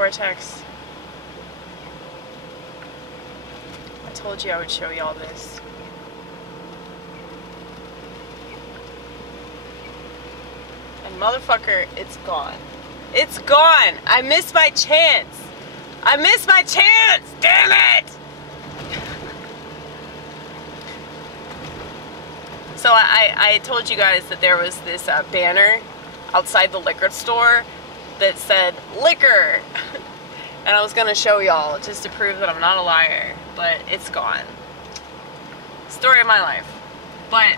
vortex. I told you I would show y'all this. And motherfucker, it's gone. It's gone! I missed my chance! I missed my chance! Damn it! So I told you guys that there was this banner outside the liquor store that said, liquor! And I was gonna show y'all just to prove that I'm not a liar, but it's gone. Story of my life. But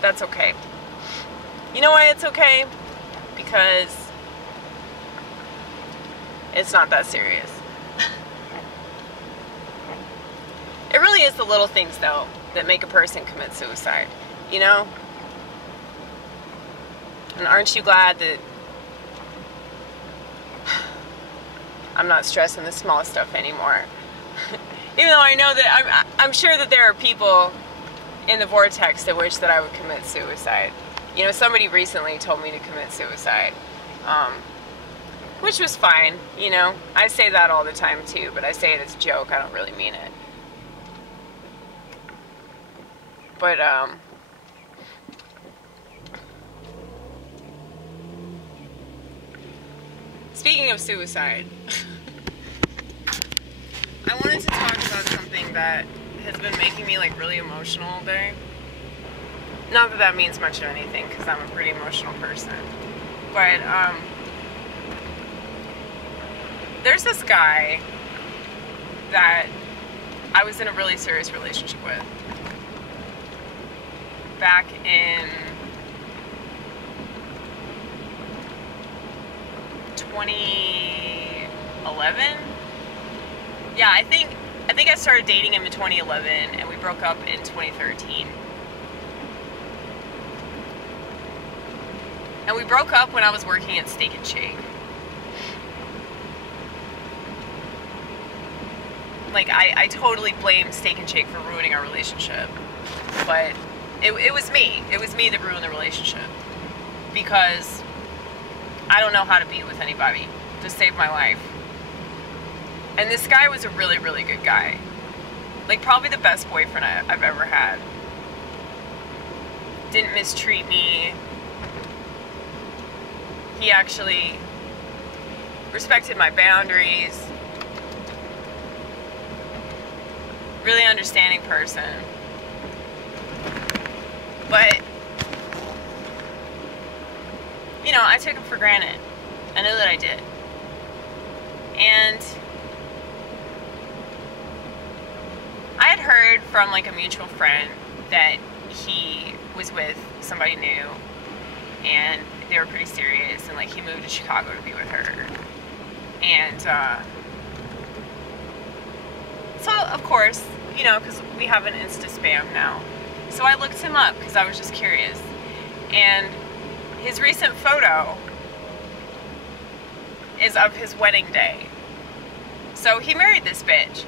that's okay. You know why it's okay? Because it's not that serious. It really is the little things, though, that make a person commit suicide, you know? And aren't you glad that I'm not stressing the small stuff anymore? Even though I know that I'm sure that there are people in the vortex that wish that I would commit suicide. You know, somebody recently told me to commit suicide, which was fine, you know? I say that all the time too, but I say it as a joke. I don't really mean it. But, speaking of suicide, I wanted to talk about something that has been making me, like, really emotional all day. Not that that means much of anything, because I'm a pretty emotional person. But, there's this guy that I was in a really serious relationship with back in 2011. Yeah, I think I started dating him in 2011 and we broke up in 2013. And we broke up when I was working at Steak and Shake. Like, I totally blame Steak and Shake for ruining our relationship. But it was me. It was me that ruined the relationship. Because I don't know how to be with anybody to save my life. And this guy was a really, really good guy. Like, probably the best boyfriend I've ever had. Didn't mistreat me. He actually respected my boundaries. Really understanding person. But, you know, I took him for granted. I know that I did. And I had heard from, like, a mutual friend that he was with somebody new and they were pretty serious, and, like, he moved to Chicago to be with her. And so, of course, you know, because we have an Insta spam now. So I looked him up because I was just curious. And his recent photo is of his wedding day. So he married this bitch.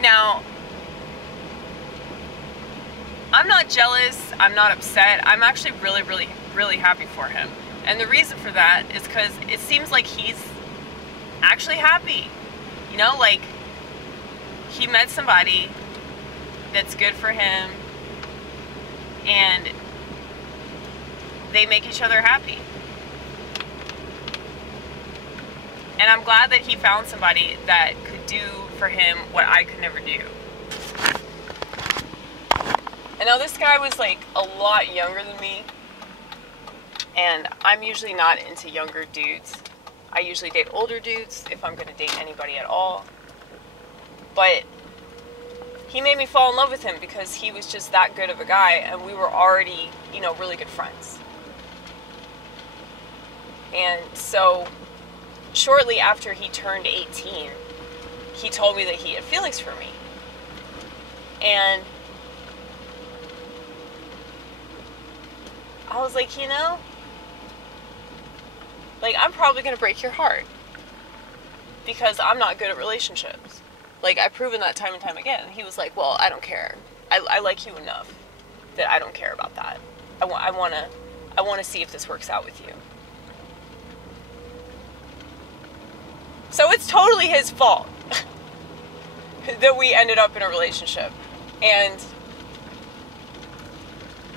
Now, I'm not jealous, I'm not upset, I'm actually really, really, really happy for him. And the reason for that is because it seems like he's actually happy. You know, like, he met somebody that's good for him, and they make each other happy. And I'm glad that he found somebody that could do for him what I could never do. I know this guy was, like, a lot younger than me, and I'm usually not into younger dudes. I usually date older dudes if I'm going to date anybody at all. But he made me fall in love with him because he was just that good of a guy, and we were already, you know, really good friends. And so, shortly after he turned 18, he told me that he had feelings for me. And I was like, you know, like, I'm probably going to break your heart because I'm not good at relationships. Like, I've proven that time and time again. And he was like, well, I don't care. I like you enough that I don't care about that. I want to see if this works out with you. So it's totally his fault that we ended up in a relationship. And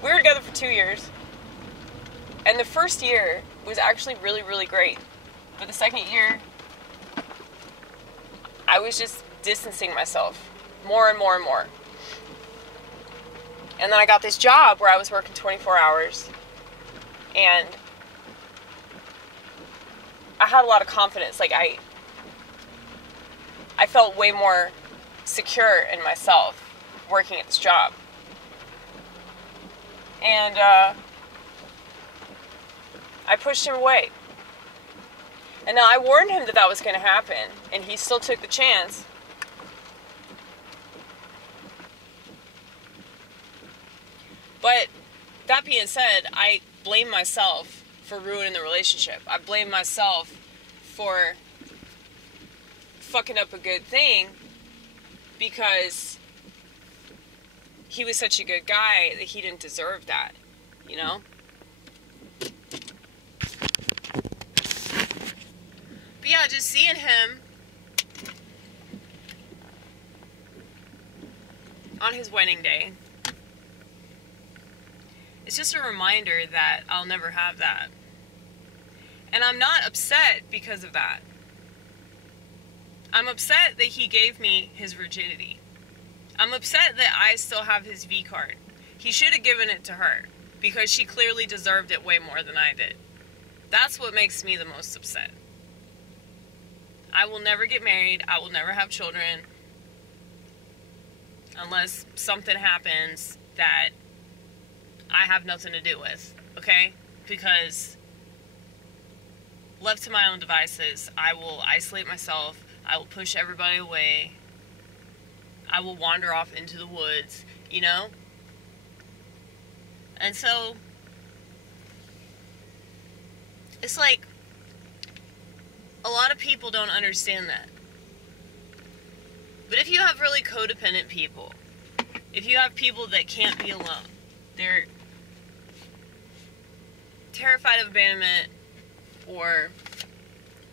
we were together for 2 years. And the first year was actually really, really great. But the second year, I was just distancing myself more and more and more. And then I got this job where I was working 24 hours. And I had a lot of confidence. Like, I felt way more secure in myself working at this job. And I pushed him away. And now I warned him that that was going to happen, and he still took the chance. But that being said, I blame myself for ruining the relationship. I blame myself for fucking up a good thing because he was such a good guy that he didn't deserve that, you know? But yeah, just seeing him on his wedding day, it's just a reminder that I'll never have that. And I'm not upset because of that. I'm upset that he gave me his virginity. I'm upset that I still have his V card. He should have given it to her because she clearly deserved it way more than I did. That's what makes me the most upset. I will never get married. I will never have children unless something happens that I have nothing to do with, okay? Because left to my own devices, I will isolate myself. I will push everybody away. I will wander off into the woods, you know? And so, it's like, a lot of people don't understand that. But if you have really codependent people, if you have people that can't be alone, they're terrified of abandonment, or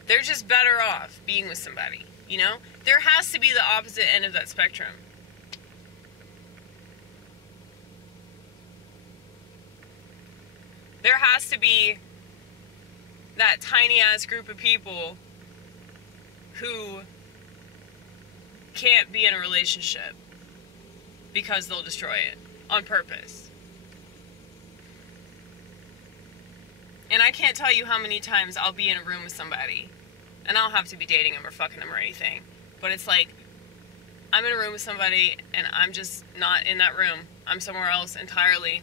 they're just better off being with somebody, you know? There has to be the opposite end of that spectrum. There has to be that tiny-ass group of people who can't be in a relationship because they'll destroy it on purpose. And I can't tell you how many times I'll be in a room with somebody, and I don't have to be dating them or fucking them or anything, but it's like, I'm in a room with somebody, and I'm just not in that room. I'm somewhere else entirely.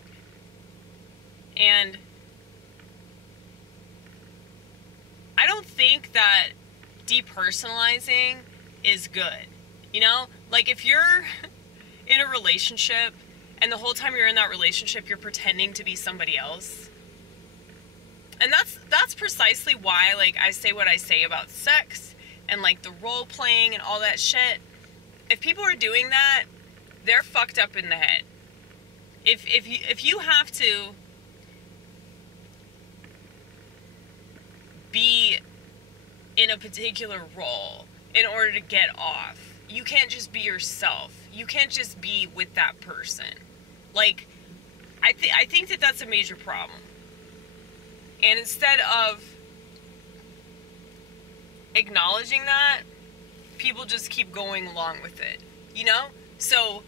And I don't think that depersonalizing is good. You know? Like, if you're in a relationship, and the whole time you're in that relationship, you're pretending to be somebody else. And that's precisely why, like, I say what I say about sex and, like, the role playing and all that shit. If people are doing that, they're fucked up in the head. If you have to be in a particular role in order to get off, you can't just be yourself. You can't just be with that person. Like, I think that that's a major problem. And instead of acknowledging that, people just keep going along with it, you know? So,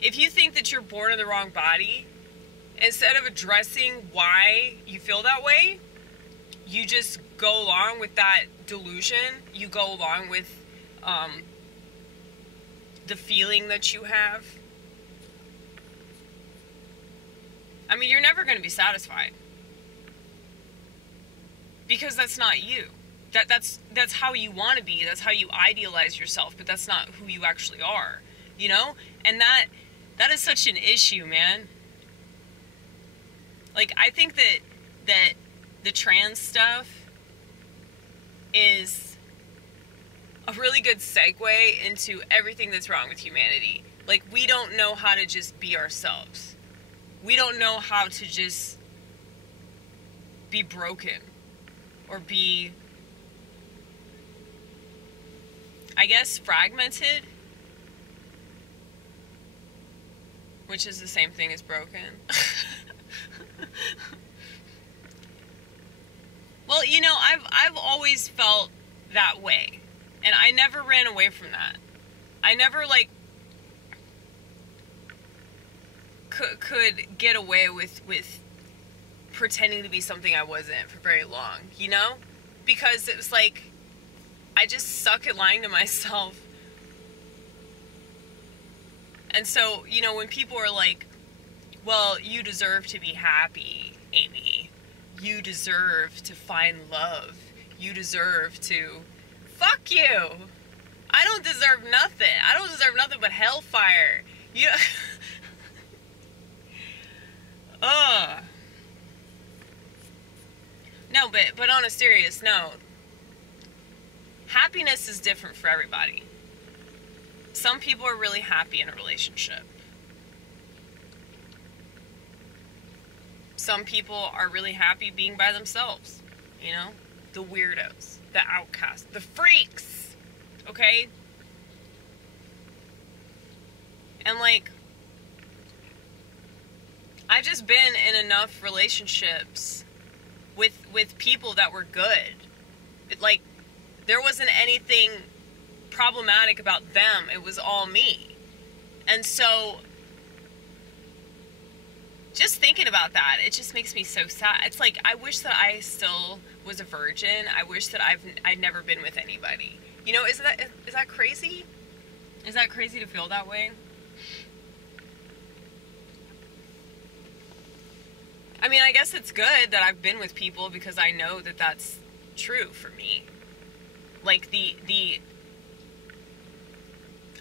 if you think that you're born in the wrong body, instead of addressing why you feel that way, you just go along with that delusion. You go along with the feeling that you have. I mean, you're never going to be satisfied. Because that's not you. That's how you want to be. That's how you idealize yourself, but that's not who you actually are. You know? And that is such an issue, man. Like, I think that the trans stuff is a really good segue into everything that's wrong with humanity. Like, we don't know how to just be ourselves. We don't know how to just be broken or be I guess, fragmented, which is the same thing as broken. Well, you know, I've always felt that way, and I never ran away from that. I never, like, could get away with pretending to be something I wasn't for very long, you know? Because it was like, I just suck at lying to myself. And so, you know, when people are like, well, you deserve to be happy, Amy. You deserve to find love. You deserve to... Fuck you! I don't deserve nothing. I don't deserve nothing but hellfire. You... Ugh. No, but on a serious note, happiness is different for everybody. Some people are really happy in a relationship. Some people are really happy being by themselves, you know? The weirdos, the outcasts, the freaks, okay? And, like, I've just been in enough relationships with people that were good. Like, there wasn't anything problematic about them. It was all me. And so, just thinking about that, it just makes me so sad. It's like, I wish that I still was a virgin. I wish that I'd never been with anybody. You know, is that crazy? Is that crazy to feel that way? I mean, I guess it's good that I've been with people because I know that that's true for me. Like, the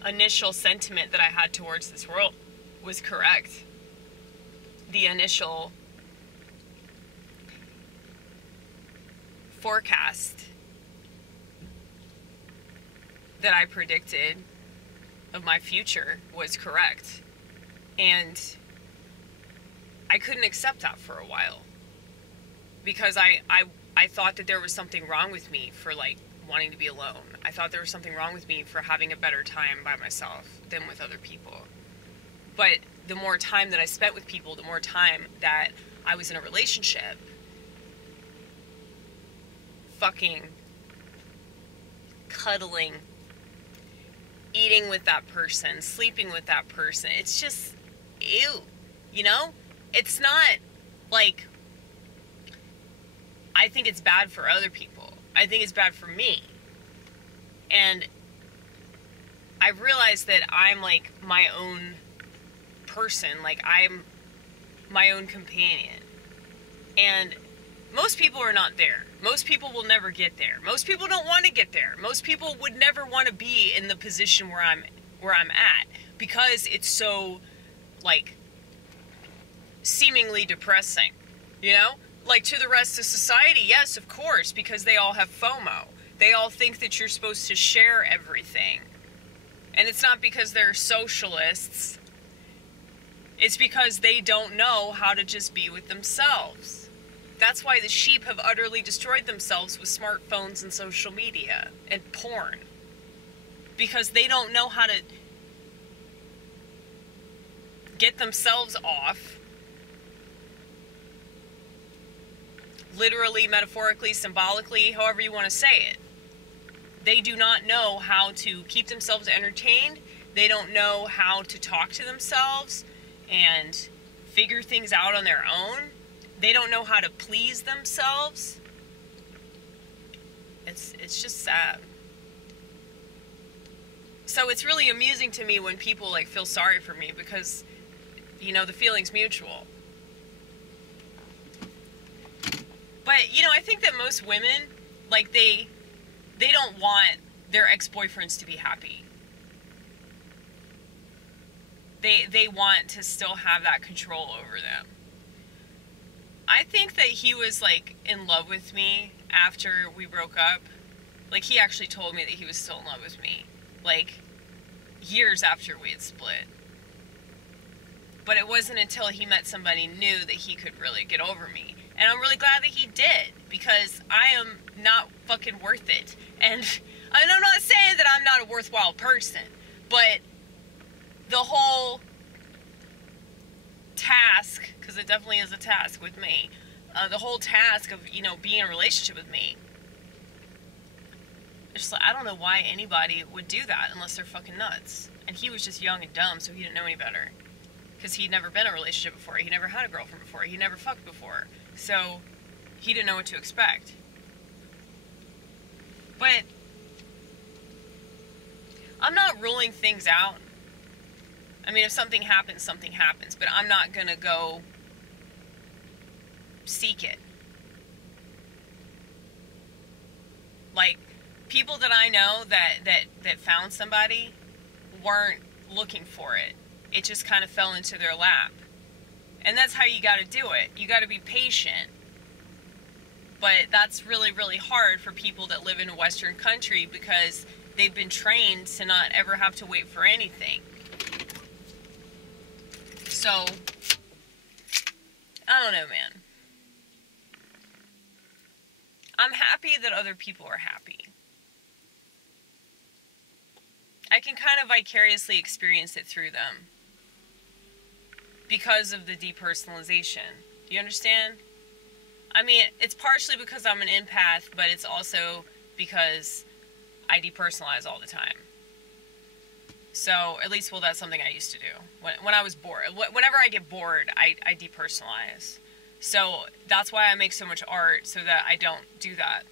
initial sentiment that I had towards this world was correct. The initial forecast that I predicted of my future was correct. And I couldn't accept that for a while. Because I thought that there was something wrong with me for, like, wanting to be alone. I thought there was something wrong with me for having a better time by myself than with other people. But the more time that I spent with people, the more time that I was in a relationship, fucking, cuddling, eating with that person, sleeping with that person, it's just, ew, you know? It's not like, I think it's bad for other people. I think it's bad for me. And I realize that I'm, like, my own person. Like, I'm my own companion. And most people are not there. Most people will never get there. Most people don't want to get there. Most people would never want to be in the position where I'm at, because it's so, like, seemingly depressing, you know? Like, to the rest of society, yes, of course, because they all have FOMO. They all think that you're supposed to share everything. And it's not because they're socialists. It's because they don't know how to just be with themselves. That's why the sheep have utterly destroyed themselves with smartphones and social media and porn. Because they don't know how to get themselves off. Literally, metaphorically, symbolically, however you want to say it. They do not know how to keep themselves entertained. They don't know how to talk to themselves and figure things out on their own. They don't know how to please themselves. It's just sad. So it's really amusing to me when people, like, feel sorry for me, because, you know, the feeling's mutual. But, you know, I think that most women, like, they don't want their ex-boyfriends to be happy. They want to still have that control over them. I think that he was, like, in love with me after we broke up. Like, he actually told me that he was still in love with me. Like, years after we had split. But it wasn't until he met somebody new that he could really get over me. And I'm really glad that he did, because I am not fucking worth it. And I'm not saying that I'm not a worthwhile person, but the whole task, because it definitely is a task with me, the whole task of, you know, being in a relationship with me, it's just like, I don't know why anybody would do that unless they're fucking nuts. And he was just young and dumb, so he didn't know any better. Because he'd never been in a relationship before. He never had a girlfriend before. He never fucked before. So he didn't know what to expect. But I'm not ruling things out. I mean, if something happens, something happens. But I'm not gonna go seek it. Like, people that I know that found somebody weren't looking for it. It just kind of fell into their lap. And that's how you gotta do it. You gotta be patient. But that's really, really hard for people that live in a Western country because they've been trained to not ever have to wait for anything. So, I don't know, man. I'm happy that other people are happy. I can kind of vicariously experience it through them because of the depersonalization. Do you understand? I mean, it's partially because I'm an empath, but it's also because I depersonalize all the time. So, at least, well, that's something I used to do. When I was bored. Whenever I get bored, I depersonalize. So, that's why I make so much art, so that I don't do that.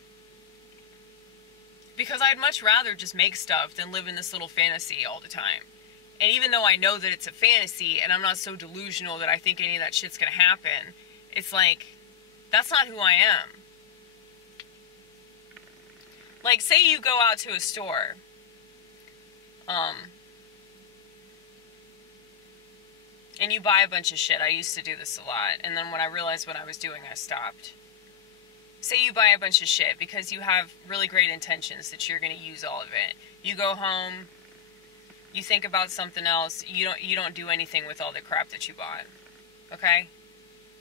Because I'd much rather just make stuff than live in this little fantasy all the time. And even though I know that it's a fantasy, and I'm not so delusional that I think any of that shit's gonna happen, it's like, that's not who I am. Like, say you go out to a store, and you buy a bunch of shit. I used to do this a lot, and then when I realized what I was doing, I stopped. Say you buy a bunch of shit because you have really great intentions that you're going to use all of it. You go home, you think about something else, you don't do anything with all the crap that you bought. Okay?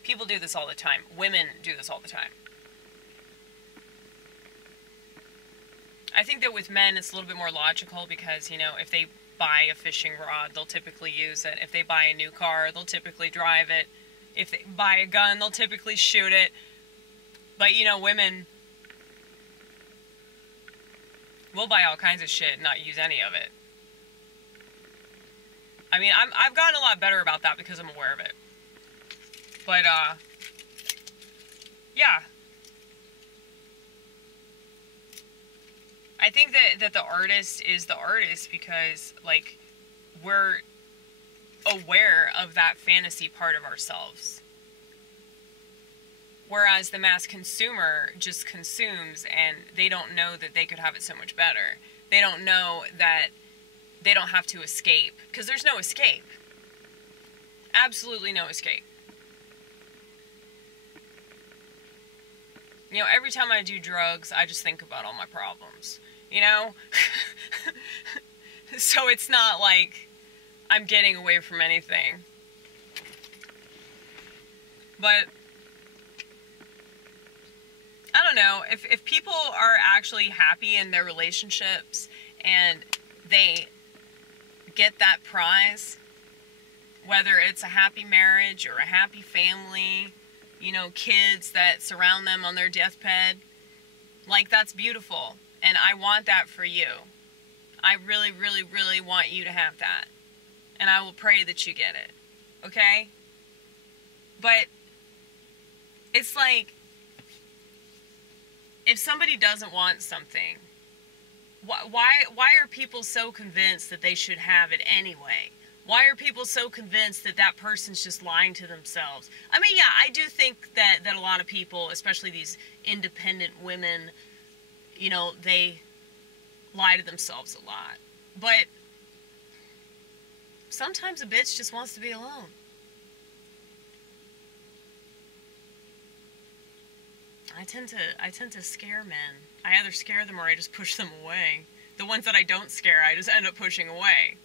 People do this all the time. Women do this all the time. I think that with men it's a little bit more logical because, you know, if they buy a fishing rod, they'll typically use it. If they buy a new car, they'll typically drive it. If they buy a gun, they'll typically shoot it. But, you know, women will buy all kinds of shit and not use any of it. I mean, I've gotten a lot better about that because I'm aware of it. But, yeah. I think that the artist is the artist because, like, we're aware of that fantasy part of ourselves. Whereas the mass consumer just consumes and they don't know that they could have it so much better. They don't know that they don't have to escape. Because there's no escape. Absolutely no escape. You know, every time I do drugs, I just think about all my problems. You know? So it's not like I'm getting away from anything. But I don't know, if people are actually happy in their relationships and they get that prize, whether it's a happy marriage or a happy family, you know, kids that surround them on their deathbed, like, that's beautiful. And I want that for you. I really, really, really want you to have that. And I will pray that you get it. Okay? But it's like, if somebody doesn't want something, why are people so convinced that they should have it anyway? Why are people so convinced that that person's just lying to themselves? I mean, yeah, I do think that a lot of people, especially these independent women, you know, they lie to themselves a lot. But sometimes a bitch just wants to be alone. I tend to scare men. I either scare them or I just push them away. The ones that I don't scare, I just end up pushing away.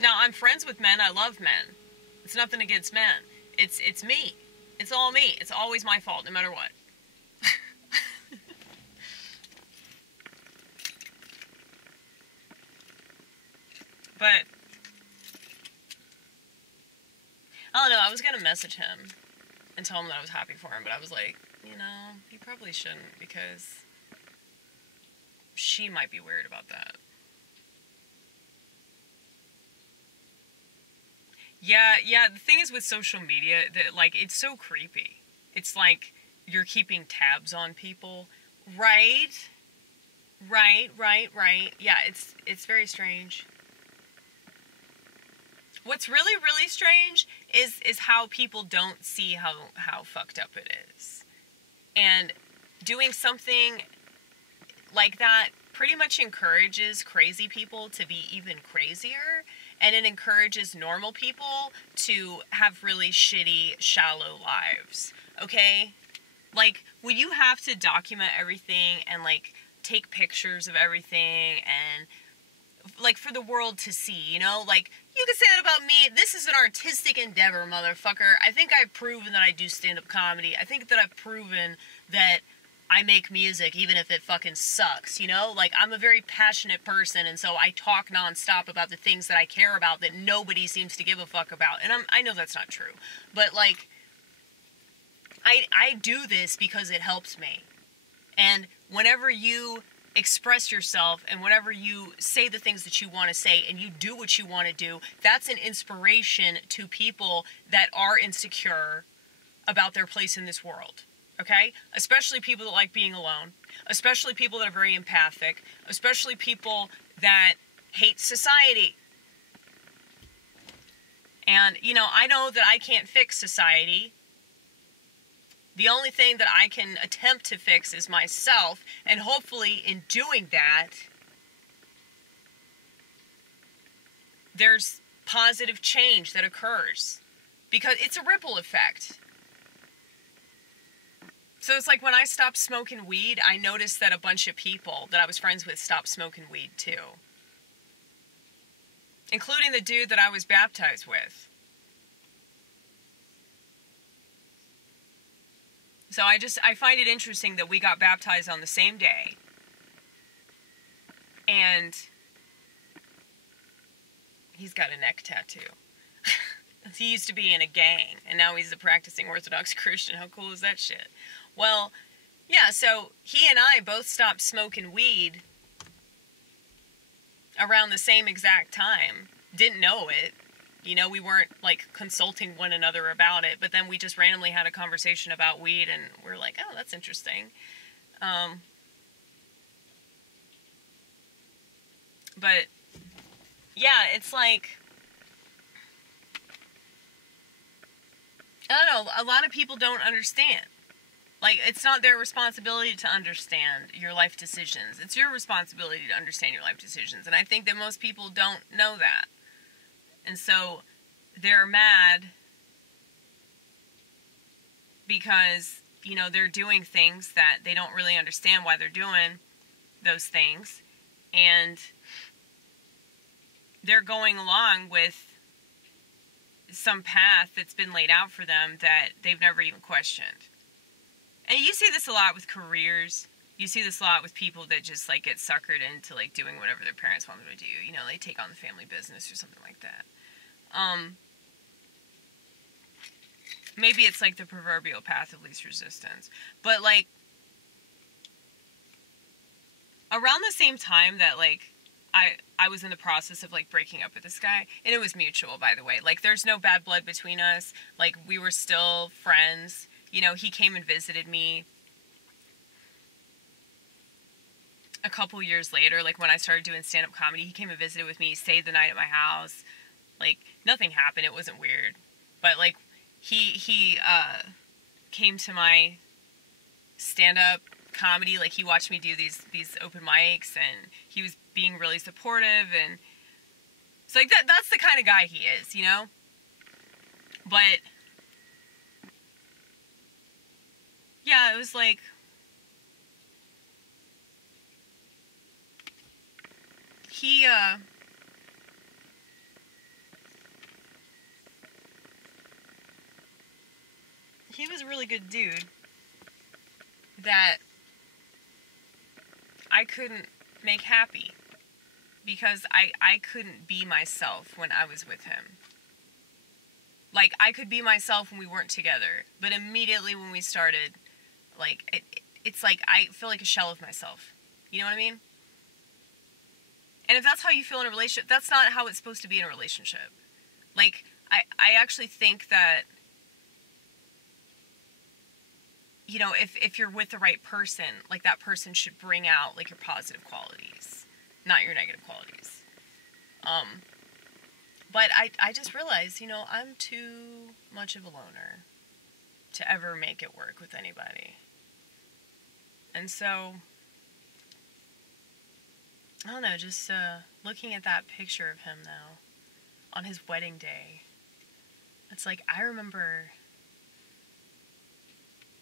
Now, I'm friends with men. I love men. It's nothing against men. It's me. It's all me. It's always my fault, no matter what. But I don't know, I was gonna message him and tell him that I was happy for him, but I was like, you know, you probably shouldn't, because she might be weird about that. Yeah, the thing is with social media, that, like, it's so creepy. It's like you're keeping tabs on people. Right? Yeah, it's very strange. What's really, really strange is how people don't see how fucked up it is. And doing something like that pretty much encourages crazy people to be even crazier, and it encourages normal people to have really shitty, shallow lives, okay? Like, when you have to document everything and, like, take pictures of everything and, like, for the world to see, you know? Like, you can say that about me. This is an artistic endeavor, motherfucker. I think I've proven that I do stand-up comedy. I think that I've proven that I make music, even if it fucking sucks, you know? Like, I'm a very passionate person, and so I talk nonstop about the things that I care about that nobody seems to give a fuck about. And I know that's not true. But, like, I do this because it helps me. And whenever you express yourself and whenever you say the things that you want to say and you do what you want to do, that's an inspiration to people that are insecure about their place in this world. Okay? Especially people that like being alone. Especially people that are very empathic. Especially people that hate society. And, you know, I know that I can't fix society. The only thing that I can attempt to fix is myself. And hopefully in doing that, there's positive change that occurs. Because it's a ripple effect. So it's like when I stopped smoking weed, I noticed that a bunch of people that I was friends with stopped smoking weed too. Including the dude that I was baptized with. So I find it interesting that we got baptized on the same day. And he's got a neck tattoo. He used to be in a gang, and now he's a practicing Orthodox Christian. How cool is that shit? Well, yeah, so he and I both stopped smoking weed around the same exact time. Didn't know it. You know, we weren't, like, consulting one another about it, but then we just randomly had a conversation about weed, and we're like, oh, that's interesting. But, yeah, it's like, I don't know, a lot of people don't understand. Like, it's not their responsibility to understand your life decisions. It's your responsibility to understand your life decisions, and I think that most people don't know that. And so they're mad because, you know, they're doing things that they don't really understand why they're doing those things. And they're going along with some path that's been laid out for them that they've never even questioned. And you see this a lot with careers. You see this a lot with people that just, like, get suckered into, like, doing whatever their parents want them to do. You know, they take on the family business or something like that. Maybe it's, like, the proverbial path of least resistance. But, like, around the same time that, like, I was in the process of, like, breaking up with this guy, and it was mutual, by the way. Like, there's no bad blood between us. Like, we were still friends. You know, he came and visited me a couple years later, like, when I started doing stand-up comedy. He came and visited with me, stayed the night at my house. Like, nothing happened. It wasn't weird. But, like, he came to my stand-up comedy. Like, he watched me do these open mics, and he was being really supportive, and it's like, that's the kind of guy he is, you know? But yeah, it was like, he was a really good dude that I couldn't make happy. because I couldn't be myself when I was with him. Like, I could be myself when we weren't together, but immediately when we started, like, it's like I feel like a shell of myself. You know what I mean? And if that's how you feel in a relationship, that's not how it's supposed to be in a relationship. Like, I actually think that, you know, if you're with the right person, like, that person should bring out, like, your positive qualities, not your negative qualities. But I just realized, you know, I'm too much of a loner to ever make it work with anybody. And so, I don't know, just looking at that picture of him now, on his wedding day, it's like, I remember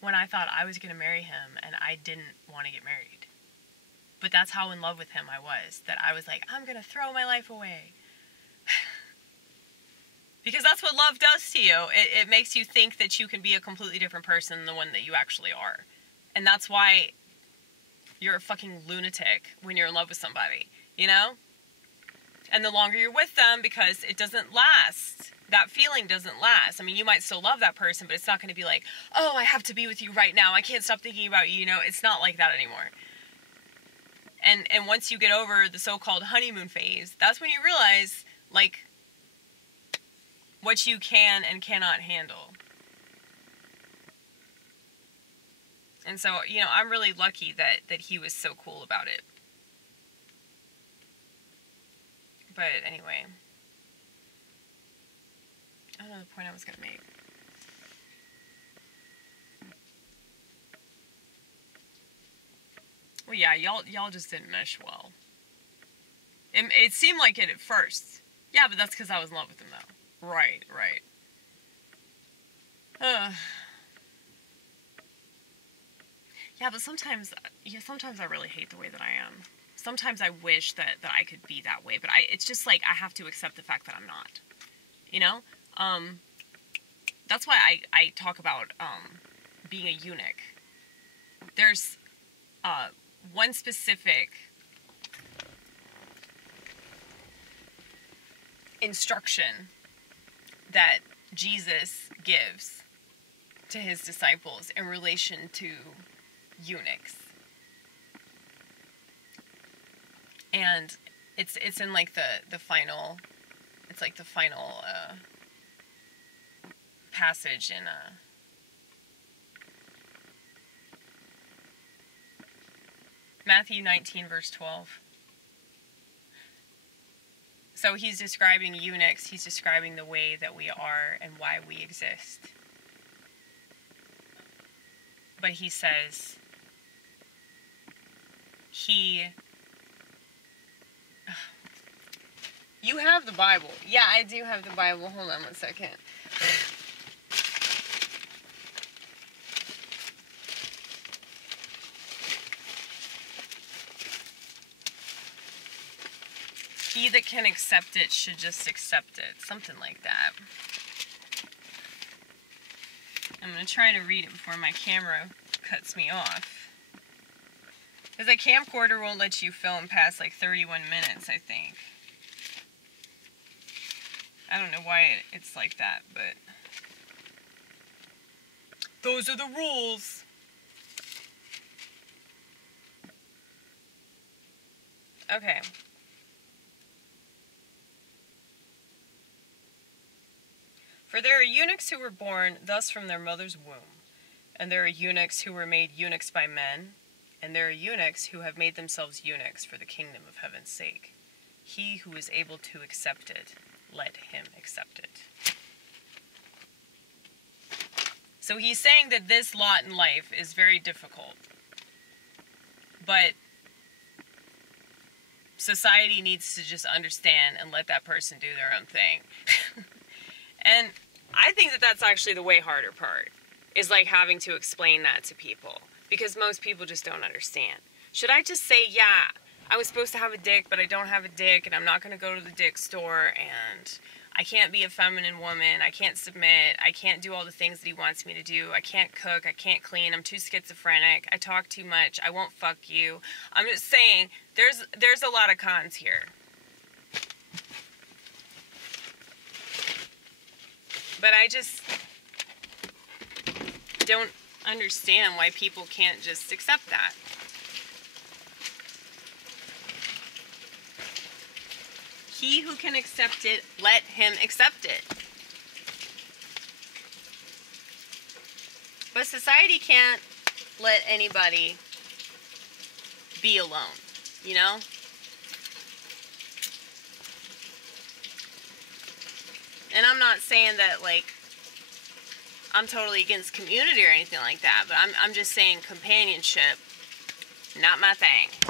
when I thought I was going to marry him and I didn't want to get married. But that's how in love with him I was, that I was like, I'm going to throw my life away. Because that's what love does to you. It makes you think that you can be a completely different person than the one that you actually are. And that's why you're a fucking lunatic when you're in love with somebody, you know? And the longer you're with them, because it doesn't last. That feeling doesn't last. I mean, you might still love that person, but it's not going to be like, oh, I have to be with you right now. I can't stop thinking about you, you know? It's not like that anymore. And once you get over the so-called honeymoon phase, that's when you realize, like, what you can and cannot handle. And so, you know, I'm really lucky that he was so cool about it. But anyway, I don't know the point I was going to make. Well, yeah, y'all just didn't mesh well. It seemed like it at first. Yeah, but that's because I was in love with him, though. Right. Yeah, but sometimes I really hate the way that I am. Sometimes I wish that I could be that way, but it's just like I have to accept the fact that I'm not. You know? That's why I talk about being a eunuch. There's one specific instruction that Jesus gives to his disciples in relation to eunuchs. And it's in like the final, it's like the final passage in Matthew 19 verse 12. So he's describing eunuchs, he's describing the way that we are and why we exist. But he says, you have the Bible. Yeah, I do have the Bible. Hold on one second. He that can accept it should just accept it. Something like that. I'm going to try to read it before my camera cuts me off. Because a camcorder won't let you film past like 31 minutes, I think. I don't know why it's like that, but those are the rules. Okay. For there are eunuchs who were born thus from their mother's womb, and there are eunuchs who were made eunuchs by men, and there are eunuchs who have made themselves eunuchs for the kingdom of heaven's sake. He who is able to accept it, let him accept it. So he's saying that this lot in life is very difficult, but society needs to just understand and let that person do their own thing. And I think that that's actually the way harder part, is like having to explain that to people, because most people just don't understand. Should I just say, yeah, I was supposed to have a dick, but I don't have a dick, and I'm not going to go to the dick store, and I can't be a feminine woman, I can't submit, I can't do all the things that he wants me to do, I can't cook, I can't clean, I'm too schizophrenic, I talk too much, I won't fuck you. I'm just saying, there's a lot of cons here. But I just don't understand why people can't just accept that. He who can accept it, let him accept it. But society can't let anybody be alone, you know? And I'm not saying that, like, I'm totally against community or anything like that, but I'm just saying companionship, not my thing.